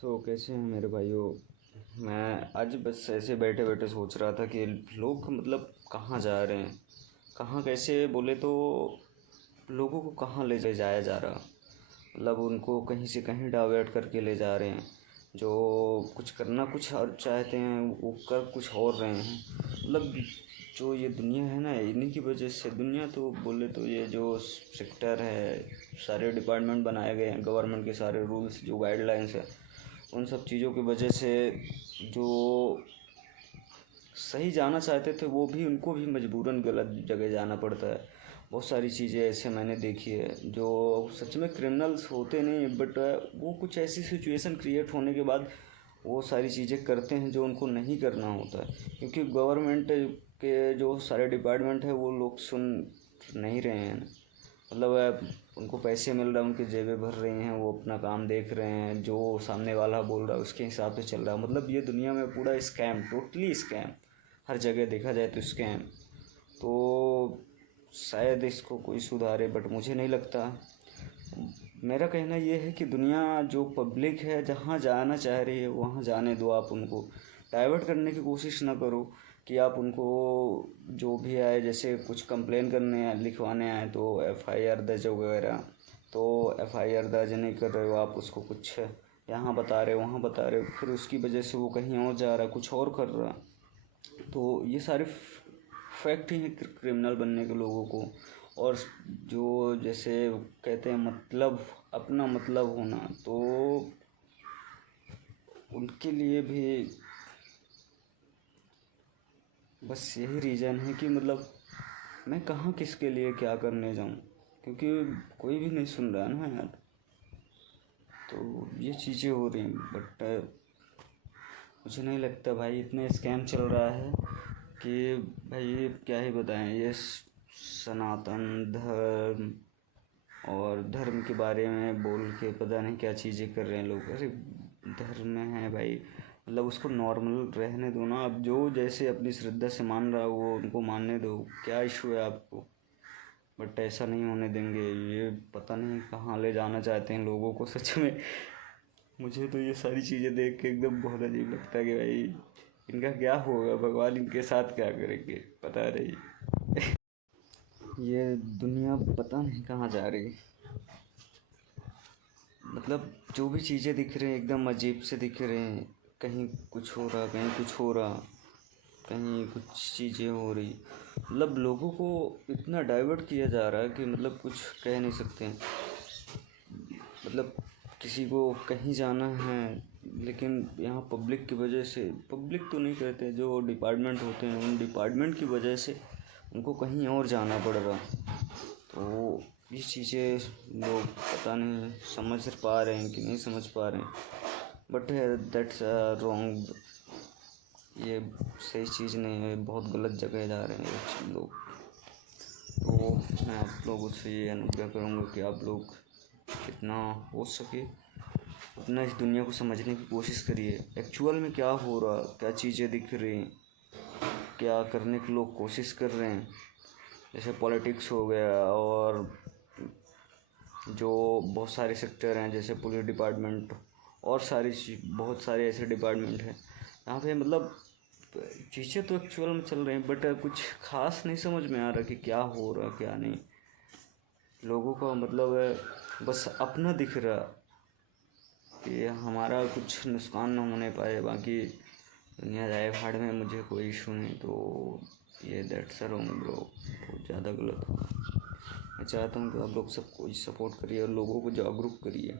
कैसे हैं मेरे भाइयों। मैं आज बस ऐसे बैठे बैठे सोच रहा था कि लोग मतलब कहाँ जा रहे हैं, कहाँ कैसे बोले तो लोगों को कहाँ ले जाया जा रहा। मतलब उनको कहीं से कहीं डाइवर्ट करके ले जा रहे हैं। जो कुछ करना कुछ और चाहते हैं वो कर कुछ और रहे हैं। मतलब जो ये दुनिया है ना, इन्हीं की वजह से दुनिया तो बोले तो ये जो सेक्टर है, सारे डिपार्टमेंट बनाए गए हैं, गवर्नमेंट के सारे रूल्स जो गाइडलाइंस है, उन सब चीज़ों की वजह से जो सही जाना चाहते थे वो भी उनको भी मजबूरन गलत जगह जाना पड़ता है। बहुत सारी चीज़ें ऐसे मैंने देखी है जो सच में क्रिमिनल्स होते नहीं, बट वो कुछ ऐसी सिचुएशन क्रिएट होने के बाद वो सारी चीज़ें करते हैं जो उनको नहीं करना होता है। क्योंकि गवर्नमेंट के जो सारे डिपार्टमेंट है वो लोग सुन नहीं रहे हैं। मतलब उनको पैसे मिल रहा है, उनकी जेबें भर रही हैं, वो अपना काम देख रहे हैं, जो सामने वाला बोल रहा है उसके हिसाब से चल रहा है। मतलब ये दुनिया में पूरा स्कैम, टोटली स्कैम, हर जगह देखा जाए तो स्कैम। तो शायद इसको कोई सुधारे, बट मुझे नहीं लगता। मेरा कहना ये है कि दुनिया जो पब्लिक है जहाँ जाना चाह रही है वहाँ जाने दो। आप उनको डाइवर्ट करने की कोशिश ना करो कि आप उनको जो भी आए, जैसे कुछ कंप्लेन करने आए, लिखवाने आए तो एफआईआर दर्ज वगैरह, तो एफआईआर दर्ज नहीं कर रहे हो आप, उसको कुछ यहाँ बता रहे हो वहाँ बता रहे हो, फिर उसकी वजह से वो कहीं और जा रहा है, कुछ और कर रहा। तो ये सारे फैक्ट ही हैं क्रिमिनल बनने के लोगों को। और जो जैसे कहते हैं मतलब अपना मतलब होना, तो उनके लिए भी बस यही रीज़न है कि मतलब मैं कहाँ किसके लिए क्या करने जाऊँ, क्योंकि कोई भी नहीं सुन रहा ना यार। तो ये चीज़ें हो रही हैं, बट मुझे नहीं लगता भाई। इतने स्कैम चल रहा है कि भाई क्या ही बताएं। ये सनातन धर्म और धर्म के बारे में बोल के पता नहीं क्या चीज़ें कर रहे हैं लोग। अरे धर्म है भाई, मतलब उसको नॉर्मल रहने दो ना। अब जो जैसे अपनी श्रद्धा से मान रहा है वो उनको मानने दो, क्या इशू है आपको। बट ऐसा नहीं होने देंगे। ये पता नहीं कहाँ ले जाना चाहते हैं लोगों को सच में। मुझे तो ये सारी चीज़ें देख के एकदम बहुत अजीब लगता है कि भाई इनका क्या होगा, भगवान इनके साथ क्या करेंगे पता नहीं। ये दुनिया पता नहीं कहाँ जा रही। मतलब जो भी चीज़ें दिख रही हैं एकदम अजीब से दिख रहे हैं। कहीं कुछ हो रहा, कहीं कुछ हो रहा, कहीं कुछ चीज़ें हो रही। मतलब लोगों को इतना डाइवर्ट किया जा रहा है कि मतलब कुछ कह नहीं सकते हैं। मतलब किसी को कहीं जाना है, लेकिन यहाँ पब्लिक की वजह से, पब्लिक तो नहीं कहते, जो डिपार्टमेंट होते हैं उन डिपार्टमेंट की वजह से उनको कहीं और जाना पड़ रहा। तो ये चीज़ें लोग पता नहीं समझ पा रहे हैं कि नहीं समझ पा रहे हैं, बट दैट्स रॉन्ग। ये सही चीज़ नहीं है, बहुत गलत जगह जा रहे हैं ये लोग। तो मैं आप लोगों से ये अनुग्रह करूँगा कि आप लोग जितना हो सके उतना इस दुनिया को समझने की कोशिश करिए। एक्चुअल में क्या हो रहा, क्या चीज़ें दिख रही, क्या करने की लोग कोशिश कर रहे हैं। जैसे पॉलिटिक्स हो गया, और जो बहुत सारे सेक्टर हैं जैसे पुलिस डिपार्टमेंट, और बहुत सारे ऐसे डिपार्टमेंट हैं यहाँ पे मतलब चीज़ें तो एक्चुअल में चल रही हैं, बट कुछ खास नहीं समझ में आ रहा कि क्या हो रहा क्या नहीं। लोगों का मतलब बस अपना दिख रहा कि हमारा कुछ नुकसान ना होने पाए, बाकी दुनिया जाए भाड़ में, मुझे कोई इशू नहीं। तो ये दैट्स रॉन्ग ब्रो, बहुत ज़्यादा गलत। मैं चाहता हूँ कि आप लोग सब कोई सपोर्ट करिए और लोगों को जागरूक करिए।